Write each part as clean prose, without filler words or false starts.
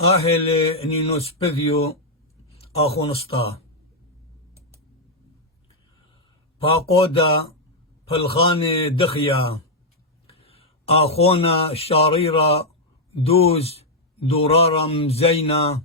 أهل نينوس بذيو آخونستا باقودا بالخانة دخيا آخونا شاريرة دوز دورارم زينة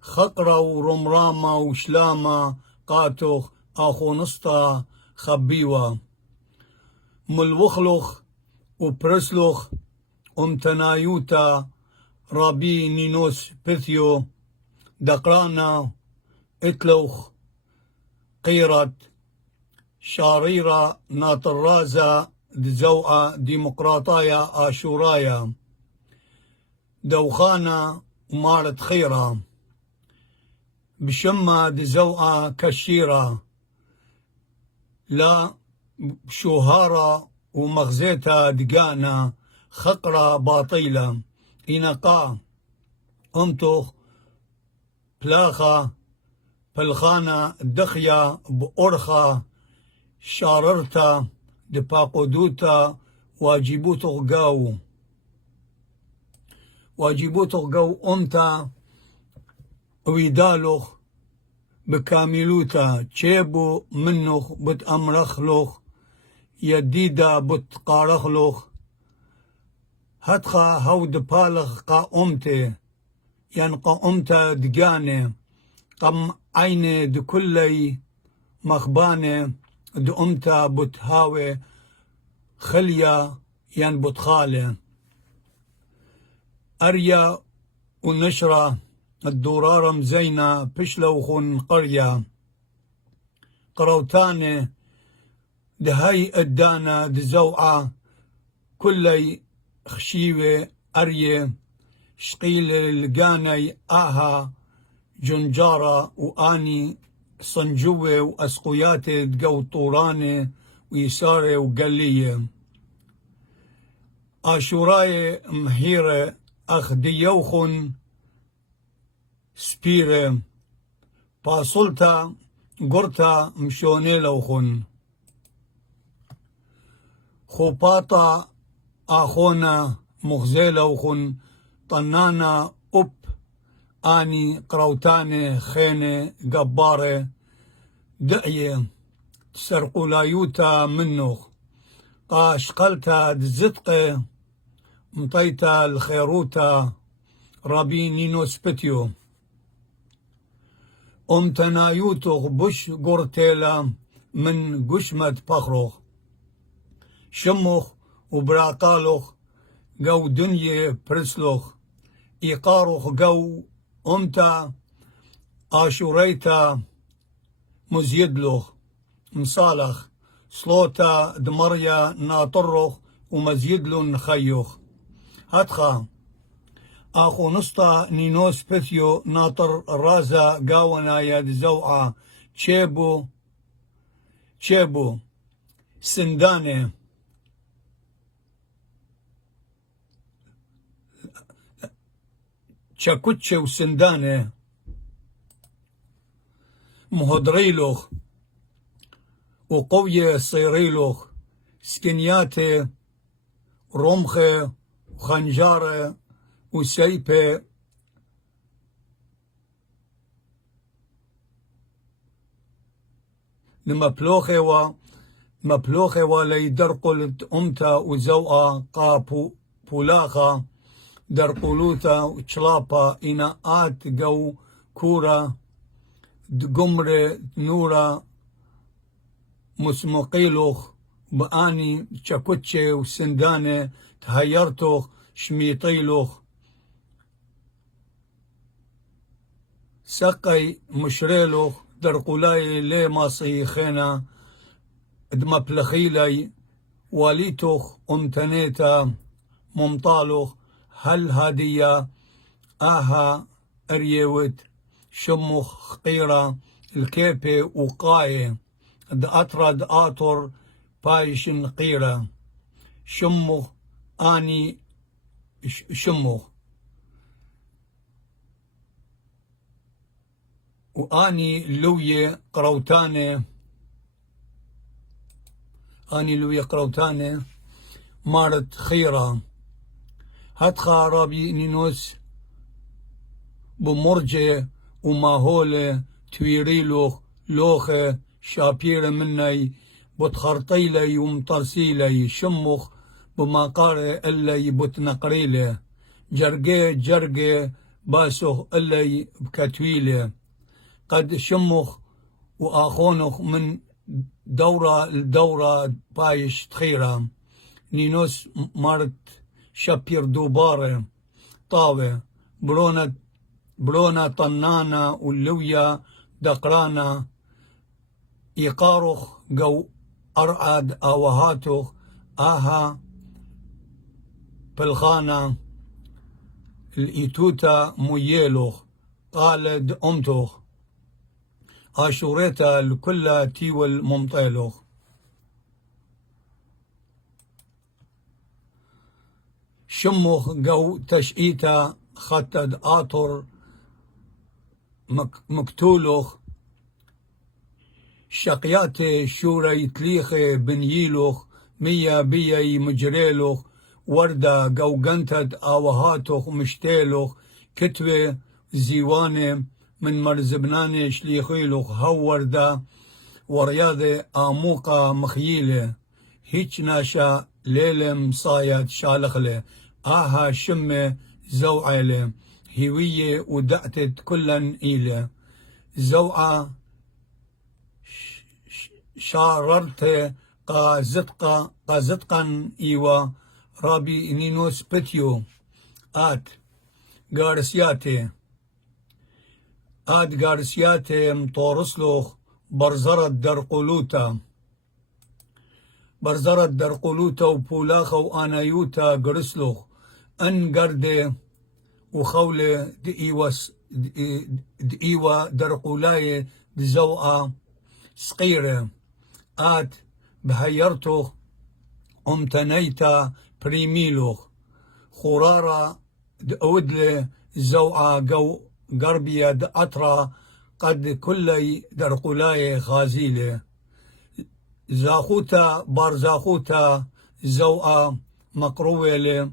خقرة ورمرامة وشلامة قاتوخ آخونستا خبيوة ملوخلوخ وبرسلوخ أمتنايوتا رابي نينوس بثيو دقرانا اتلوخ قيرت شاريرة ناطرازة دزوءة ديمقراطايا آشورايا دوخانا ومارت خيرة بشمة دزوءة كشيرة لا شوهارة ومغزيتا دقانا خقرة باطيلة إنقا أمتوخ بلاخة بالخانة دخيا بأرخة شاررتا دباقودوتا واجبوتو غاو أمتا ويدالوخ بكاملوتا تشيبو منوخ بتأمرخلوخ يديدا بتقارخلوخ هتخا هو دبالغ قا أمتي ينقا أمتا دقاني قم عيني دكلي مخباني دأمتا بتهاوي خليا ين بتخالي أريا ونشرة الدورارم زينة بشلوخن قرية قروتاني دهي الدانا دزوعة كلي خشيوة أرية شقيل القاني آها جنجارة وآني صنجوة وأسقياتي دقو طوراني ويساري وقلية آشوراي مهيرة أخديوخن سبيرة باصلتا قرتا مشوني لوخن خوباطا آخونا مغزي لوخن طنانا أب آني قروتاني خيني قبارة دعية سرقولايوتا منوخ قاشقلتا دزتقي مطيتا الخيروتا رابي نينوس بتيو أمتنايوتوخ بش قرتيلا من قشمة بخروخ شموخ وبراقالوخ قو دنيا برسلوخ إيقاروخ قو أمتا آشوريتا مزيدلوخ مصالخ صلوتا دمريا ناطروخ ومزيدلون خيوخ هاتخا آخو نسطا نينوس بثيو ناطر رازا قاونا يد زوعة تشيبو سنداني تشاكوتشي وسنداني مهدريلوخ وقوية صيريلوخ سكنياتي رمخي وخنجاري وسيبي مبلوخي ليدرقل أمتا وزوءا قابو بولاخا درقلوتا وشلابا إنا آت قو كورا دقمر نورا مسمقيلوخ بآني تشاكوتشي وسنداني تهيرتوخ شميطيلوخ سقي مشريلوخ درقولاي لي ماصي خينا دمبلخيلي واليتوخ أمتنيتا ممطالوخ هل هادية آها أريوت شموخ خقيرة الكيبي وقاية دأطرد آطر بايشن قيرة شموخ آني شموخ وآني لوية قروتاني مارت خيرة هاتخا رابي نينوس بمرجة وماهولة تويريلوخ لوخة شابيرة مني بتخرطيلي ومطرسيلي شمخ بمقارة اللي بتنقريلي جرقي باسخ اللي بكتويلي قد شمخ وآخونخ من دورة لدورة بايش تخيرة نينوس مارت شابير دوبارة طاوة برونا طنانا واللويا دقرانا إيقارخ جو أرعد آوهاتخ آها بالخانة الإيتوتا ميلوخ قالد أمتخ آشوريتا لكل تيول ممطيلوخ شمخ جو تشئيتا خطد آطر مكتولوخ شقياتي شوري تليخي بنيلوخ مية بيي مجريلوخ وردة جو قنتد آوهاتوخ مشتيلوخ كتوة زيواني من مرزبناني شليخيلوخ هوردة ورياضة آموقة مخيلة هيج ناشا ليلم صايد شالخلة آها شمة زوعيلة هوية ودعتت كلن إيلة زوعة شاررت قازتقا إيوا رابي نينوس بتيو آت غارسياتي مطورسلوخ برزرت درقلوتا وبولاخا وآنايوتا قرسلوخ أن قردي وخولة دئيوا درقولاي دزوءا صغيرة آت بهيرتوخ أمتنيتا بريميلوخ خرارة دأودلي زوءا جو قربية دأطرا قد كلي درقولاي خازيلة زاخوتا بارزاخوتا زوءا مقرويلة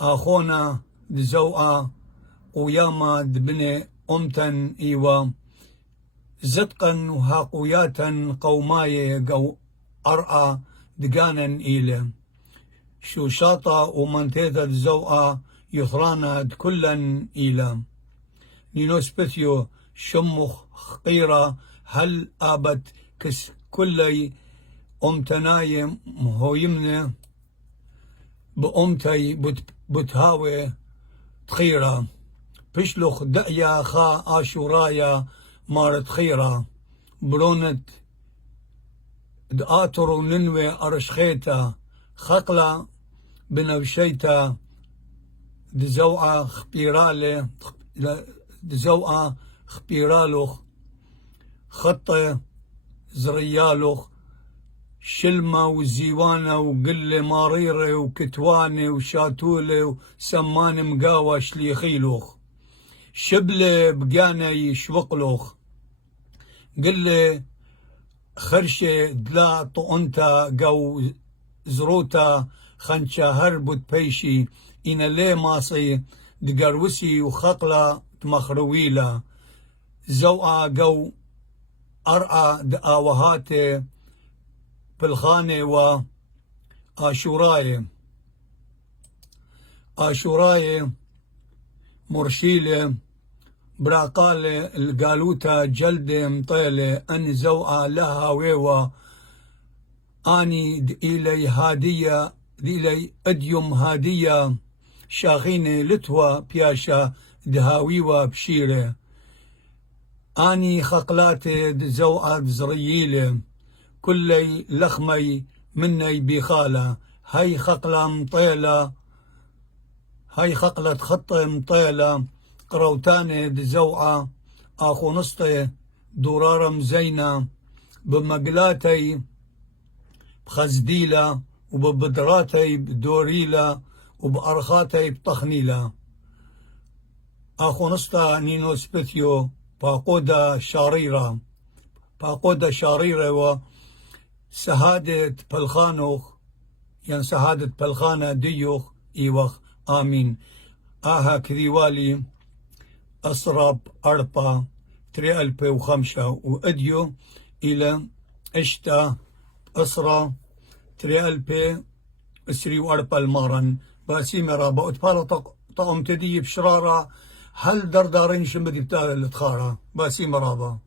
آخونا دزوءا قياما دبني أمتن إيوا زدقا وهاقوياتا قوماي جو أرعى دقانا إيلة شوشاطا ومنتيتا دزوءا يثرانا دكلا إيلة نينوس بثيو شمخ خقيرة هل آبت كس كلي أمتناي مهويمنة بأمتي بتهاوي تخيرة بشلخ دأيا خا آشورايا مارت خيرة برونت دآتر وننوي أرشخيتا خقلة بنوشيتا دزوعة خبيرالي دزوعة خبيرالوخ خطة زريالوخ شلمة وزيوانة وقلة ماريرة وكتوانة وشاتولة وسمان مقاوة شليخيلوخ شبلة بقانا يشوقلوخ قلة خرشة دلا طونتا قو زروتا خنشا هربت بيشي إنا لي ماصي دقروسي وخقلة تمخرويلة زوءا قو أرعى دآوهاتي بالخانة وآشوراي مرشيلة براقالة القالوتا جلدة مطيلة أن زوءا لها ويوا آني دإلي هادية دإلي أديم هادية شاخينة لتوا بياشا دهاويوا بشيرة آني خقلاتي دزوءا دزرييلة كلي لخمي مني بخالة هاي خقلة مطيلة هاي خقلة خطة مطيلة قروتاني دزوعة آخو نسطي دورارة مزينة بمقلاتي بخزديلة وببدراتي بدوريلة وبأرخاتي بطخنيلة آخو نسطة نينوس بثيو باقودة شاريرة وسهادة بلخانوخ يعني سهادة بلخانة ديوخ إيوخ آمين آها كذيوالي أسراب أربا 3005 وأديو إلى إشتا أسرة 3003 المارن باسي مرابا أتبالا طقم تدي بشرارة هل دردارين شمدي بتاع الاتخارة باسي مرابا